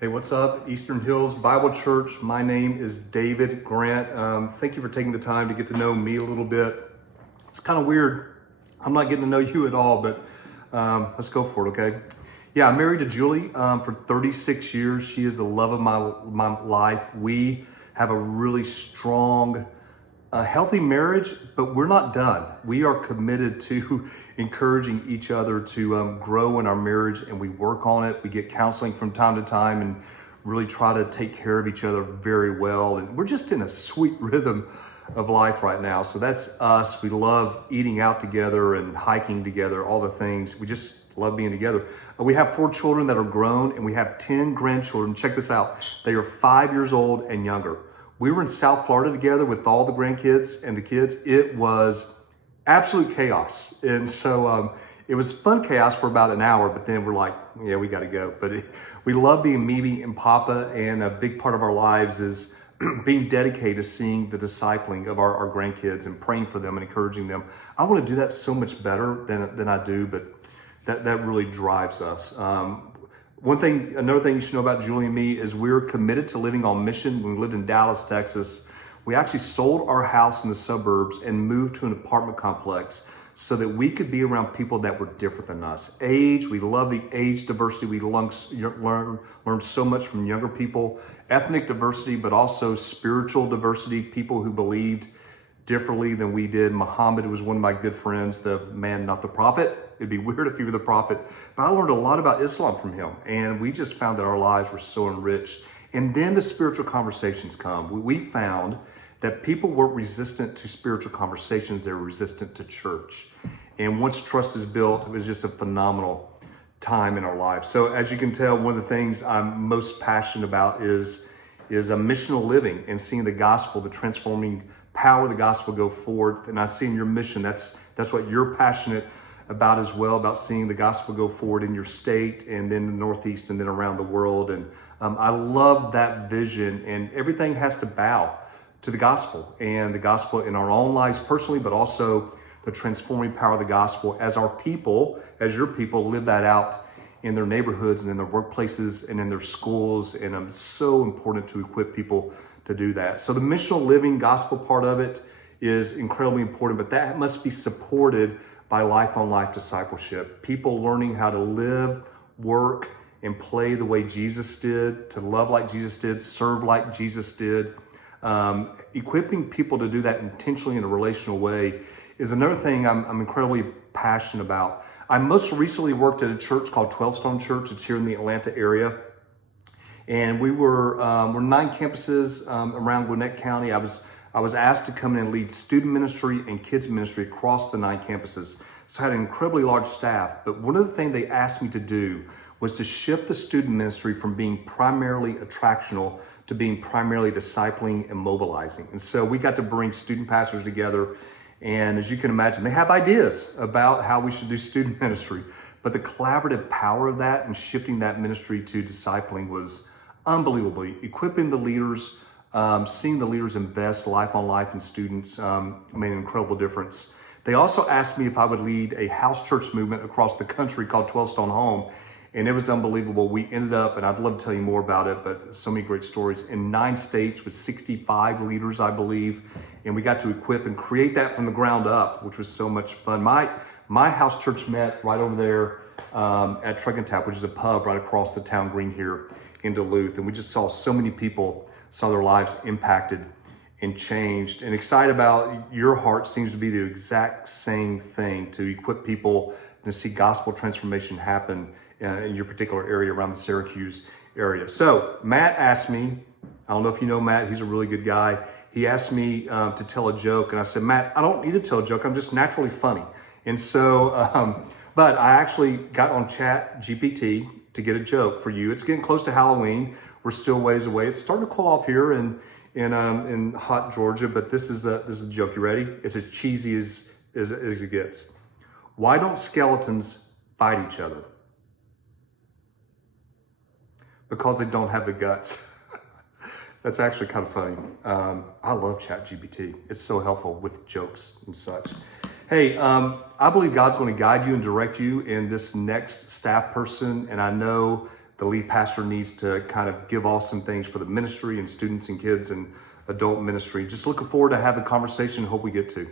Hey, what's up? Eastern Hills Bible Church. My name is David Grant. Thank you for taking the time to get to know me a little bit. It's kind of weird. I'm not getting to know you at all, but let's go for it, okay? Yeah, I'm married to Julie for 36 years. She is the love of my life. We have a really strong, healthy marriage, but we're not done. We are committed to encouraging each other to grow in our marriage, and we work on it. We get counseling from time to time and really try to take care of each other very well. And we're just in a sweet rhythm of life right now. So that's us. We love eating out together and hiking together, all the things. We just love being together. We have 4 children that are grown, and we have 10 grandchildren. Check this out. They are 5 years old and younger. We were in South Florida together with all the grandkids and the kids. It was absolute chaos. And so it was fun chaos for about an hour, but then we're like, yeah, we got to go. But we love being Mimi and Papa, and a big part of our lives is being dedicated to seeing the discipling of our grandkids and praying for them and encouraging them. I want to do that so much better than I do, but that really drives us. Another thing you should know about Julie and me is we're committed to living on mission. When we lived in Dallas, Texas, we actually sold our house in the suburbs and moved to an apartment complex so that we could be around people that were different than us. Age, we love the age diversity. We learned so much from younger people. Ethnic diversity, but also spiritual diversity, people who believed differently than we did. Muhammad was one of my good friends, the man, not the prophet. It'd be weird if he were the prophet. But I learned a lot about Islam from him. And we just found that our lives were so enriched. And then the spiritual conversations come. We found that people weren't resistant to spiritual conversations. They were resistant to church. And once trust is built, it was just a phenomenal time in our lives. So as you can tell, one of the things I'm most passionate about is a missional living and seeing the gospel, the transforming power of the gospel go forward. And I see in your mission, that's what you're passionate about as well, about seeing the gospel go forward in your state and then the Northeast and then around the world. And I love that vision, and everything has to bow to the gospel, and the gospel in our own lives personally, but also the transforming power of the gospel as our people, as your people live that out in their neighborhoods and in their workplaces and in their schools. And it's so important to equip people to do that. So the missional living gospel part of it is incredibly important, but that must be supported by life-on-life discipleship. People learning how to live, work, and play the way Jesus did, to love like Jesus did, serve like Jesus did. Equipping people to do that intentionally in a relational way is another thing I'm incredibly passionate about. I most recently worked at a church called 12 Stone Church. It's here in the Atlanta area. And we're 9 campuses around Gwinnett County. I was asked to come in and lead student ministry and kids ministry across the 9 campuses. So I had an incredibly large staff. But one of the things they asked me to do was to shift the student ministry from being primarily attractional to being primarily discipling and mobilizing. And so we got to bring student pastors together. And as you can imagine, they have ideas about how we should do student ministry. But the collaborative power of that and shifting that ministry to discipling was unbelievably. Equipping the leaders, seeing the leaders invest life on life in students made an incredible difference. They also asked me if I would lead a house church movement across the country called 12 Stone Home. And it was unbelievable. We ended up, and I'd love to tell you more about it, but so many great stories, in 9 states with 65 leaders, I believe. And we got to equip and create that from the ground up, which was so much fun. My house church met right over there at Truck and Tap, which is a pub right across the town green here in Duluth. And we just saw so many people, saw their lives impacted and changed. And excited about your heart seems to be the exact same thing, to equip people and to see gospel transformation happen in your particular area around the Syracuse area. So Matt asked me, I don't know if you know Matt, he's a really good guy. He asked me to tell a joke, and I said, Matt, I don't need to tell a joke, I'm just naturally funny. And so, but I actually got on Chat GPT to get a joke for you. It's getting close to Halloween. We're still ways away. It's starting to cool off here in hot Georgia, but this is a joke. You ready? It's as cheesy as it gets. Why don't skeletons fight each other? Because they don't have the guts. That's actually kind of funny. I love ChatGPT. It's so helpful with jokes and such. Hey, I believe God's going to guide you and direct you in this next staff person, and I know the lead pastor needs to kind of give off some things for the ministry and students and kids and adult ministry. Just looking forward to have the conversation. Hope we get to.